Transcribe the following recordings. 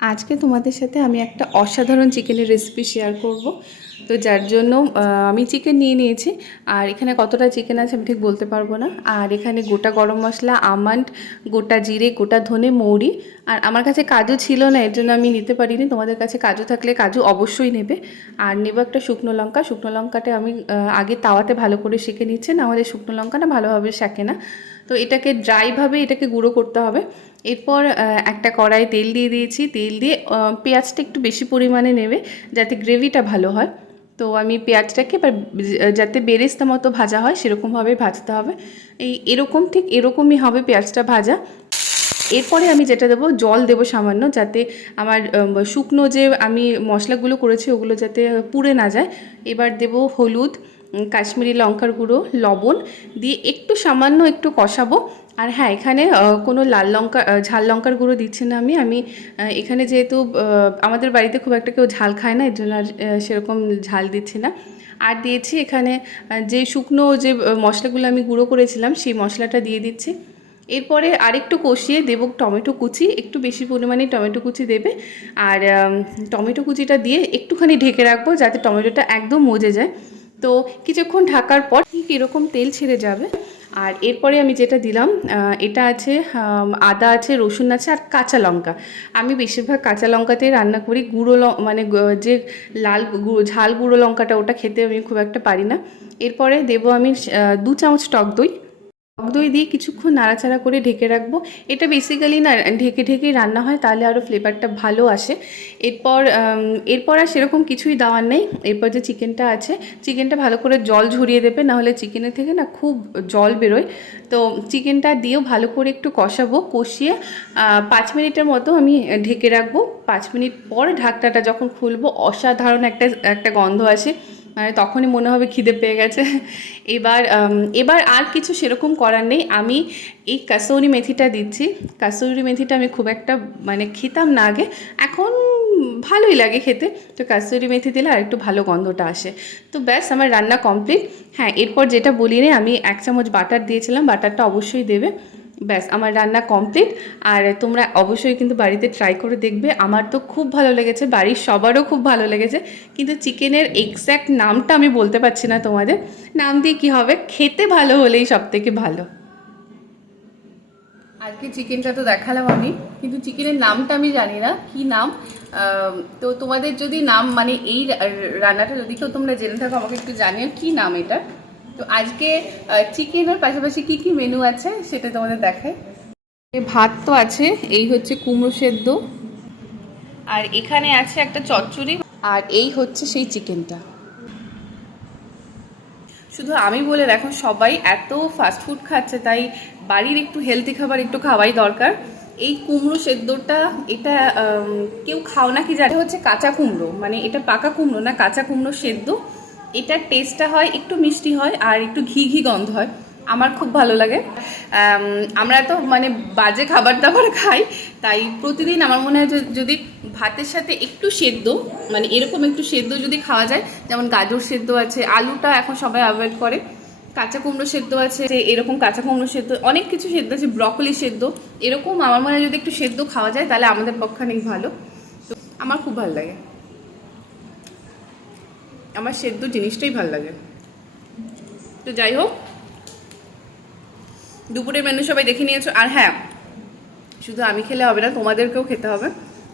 আজকে তোমাদের সাথে আমি একটা অসাধারণ চিকেনের রেসিপি শেয়ার করব। তো যার জন্য আমি চিকেন নিয়ে নিয়েছি। আর এখানে কতটা চিকেন আছে আমি ঠিক বলতে পারবো না। আর এখানে গোটা গরম মশলা, আমন্ড, গোটা জিরে, গোটা ধনে, মৌরি। আর আমার কাছে কাজু ছিল না, এর জন্য আমি নিতে পারিনি। তোমাদের কাছে কাজু থাকলে কাজু অবশ্যই নেবে। আর নেব একটা শুকনো লঙ্কা। শুকনো লঙ্কাটা আমি আগে তাওয়াতে ভালো করে সেঁকে নিচ্ছি, না আমাদের শুকনো লঙ্কা না ভালোভাবে সেঁকে না। তো এটাকে ড্রাইভাবে এটাকে গুঁড়ো করতে হবে। এরপর একটা কড়াই তেল দিয়ে দিয়েছি। তেল দিয়ে পেঁয়াজটা একটু বেশি পরিমাণে নেবে যাতে গ্রেভিটা ভালো হয়। তো আমি পেঁয়াজটাকে এবার যাতে বেরেস্তা মতো ভাজা হয় সেরকমভাবে ভাজতে হবে। এরকম ঠিক এরকমই হবে পেঁয়াজটা ভাজা। এরপরে আমি যেটা দেবো, জল দেবো সামান্য, যাতে আমার শুকনো যে আমি মশলাগুলো করেছি ওগুলো যাতে পুড়ে না যায়। এবার দেবো হলুদ, কাশ্মীরি লঙ্কার গুঁড়ো, লবণ দিয়ে একটু সামান্য একটু কষাবো। আর হ্যাঁ, এখানে কোনো লাল লঙ্কা ঝাল লঙ্কার গুঁড়ো দিচ্ছি না আমি এখানে যেহেতু আমাদের বাড়িতে খুব একটা কেউ ঝাল খায় না, এর জন্য আর সেরকম ঝাল দিচ্ছি না। আর দিয়েছি এখানে যে শুকনো যে মশলাগুলো আমি গুঁড়ো করেছিলাম সেই মশলাটা দিয়ে দিচ্ছি। এরপরে আরেকটু কষিয়ে দেবো টমেটো কুচি, একটু বেশি পরিমাণে টমেটো কুচি দেবে। আর টমেটো কুচিটা দিয়ে একটুখানি ঢেকে রাখবো যাতে টমেটোটা একদম মজে যায়। তো কিছুক্ষণ ঢাকার পর ঠিক এরকম তেল ছেড়ে যাবে। আর এরপরে আমি যেটা দিলাম, এটা আছে আদা আছে, রসুন আছে আর কাঁচা লঙ্কা। আমি বেশিরভাগ কাঁচা লঙ্কাতেই রান্না করি। গুঁড়ো মানে যে লাল ঝাল গুঁড়ো লঙ্কাটা ওটা খেতে আমি খুব একটা পারি না। এরপরে দেবো আমি 2 চামচ টক দই। টক দই দিয়ে কিছুক্ষণ নাড়াচাড়া করে ঢেকে রাখবো। এটা বেসিক্যালি না ঢেকে ঢেকেই রান্না হয়, তাহলে আরও ফ্লেভারটা ভালো আসে। এরপর আর সেরকম কিছুই দেওয়ার নেই। এরপর যে চিকেনটা আছে, চিকেনটা ভালো করে জল ঝরিয়ে দেবে, নাহলে চিকেনের থেকে না খুব জল বেরোয়। তো চিকেনটা দিয়েও ভালো করে একটু কষাবো, কষিয়ে 5 মিনিটের মতো আমি ঢেকে রাখবো। 5 মিনিট পর ঢাকনাটা যখন খুলবো, অসাধারণ একটা গন্ধ আসে, মানে তখনই মনে হবে খিদে পেয়ে গেছে। এবার আর কিছু সেরকম করার নেই। আমি এই কাসুরি মেথিটা দিচ্ছি। কাসুরি মেথিটা আমি খুব একটা মানে খেতাম না আগে, এখন ভালোই লাগে খেতে। তো কাসুরি মেথি দিলে আর একটু ভালো গন্ধটা আসে। তো ব্যাস, আমার রান্না কমপ্লিট। হ্যাঁ, এরপর যেটা বলি রে, আমি 1 চামচ বাটার দিয়েছিলাম, বাটারটা অবশ্যই দেবে। ব্যাস, আমার রান্না কমপ্লিট। আর তোমরা অবশ্যই কিন্তু বাড়িতে ট্রাই করে দেখবে। আমার তো খুব ভালো লেগেছে, বাড়ির সবারও খুব ভালো লেগেছে। কিন্তু চিকেনের এক্স্যাক্ট নামটা আমি বলতে পারছি না তোমাদের। নাম দিয়ে কী হবে, খেতে ভালো হলেই সব থেকে ভালো। আজকে চিকেনটা তো দেখালাম আমি, কিন্তু চিকেনের নামটা আমি জানি না কি নাম। তো তোমাদের যদি নাম মানে এই রান্নাটা যদি কেউ তোমরা জেনে থাকো, আমাকে একটু জানিও কি নাম এটা। তো আজকে চিকেনের পাশাপাশি কি কি মেনু আছে সেটা তোমাদের দেখাই। ভাত তো আছে, এই হচ্ছে কুমড়ো সেদ্ধ, আর এখানে আছে একটা চচ্চড়ি, আর এই হচ্ছে সেই চিকেনটা। শুধু আমি বলে দেখো, সবাই এত ফাস্টফুড খাচ্ছে, তাই বাড়ির একটু হেলদি খাবার একটু খাওয়াই দরকার। এই কুমড়ো সেদ্ধটা, এটা কেউ খাও না কি জানে, হচ্ছে কাঁচা কুমড়ো, মানে এটা পাকা কুমড়ো না, কাঁচা কুমড়ো সেদ্ধ। এটার টেস্টটা হয় একটু মিষ্টি হয় আর একটু ঘি ঘি গন্ধ হয়, আমার খুব ভালো লাগে। আমরা তো মানে বাজে খাবার দাবার খাই, তাই প্রতিদিন আমার মনে হয় যদি ভাতের সাথে একটু সেদ্ধ, মানে এরকম একটু সেদ্ধ যদি খাওয়া যায়, যেমন গাজর সেদ্ধ আছে, আলুটা এখন সবাই অ্যাভয়েড করে, কাঁচা কুমড়ো সেদ্ধ আছে, এরকম কাঁচা কুমড়ো সেদ্ধ, অনেক কিছু সেদ্ধ আছে, ব্রকলি সেদ্ধ, এরকম আমার মনে হয় যদি একটু সেদ্ধ খাওয়া যায় তাহলে আমাদের পক্ষে অনেক ভালো। তো আমার খুব ভালো লাগে, আমার সেদ্ধ জিনিসটাই ভালো লাগে। তো যাই হোক, দুপুরের মেনু সবাই দেখে নিয়েছো। আর হ্যাঁ, শুধু আমি খেলে হবে না, তোমাদেরকেও খেতে হবে।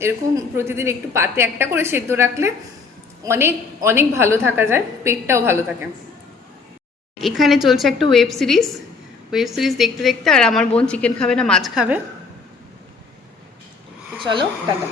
এরকম প্রতিদিন একটু পাতে একটা করে সেদ্ধ রাখলে অনেক অনেক ভালো থাকা যায়, পেটটাও ভালো থাকে। এখানে চলছে একটা ওয়েব সিরিজ দেখতে দেখতে, আর আমার বোন চিকেন খাবে না, মাছ খাবে। চলো টাটা।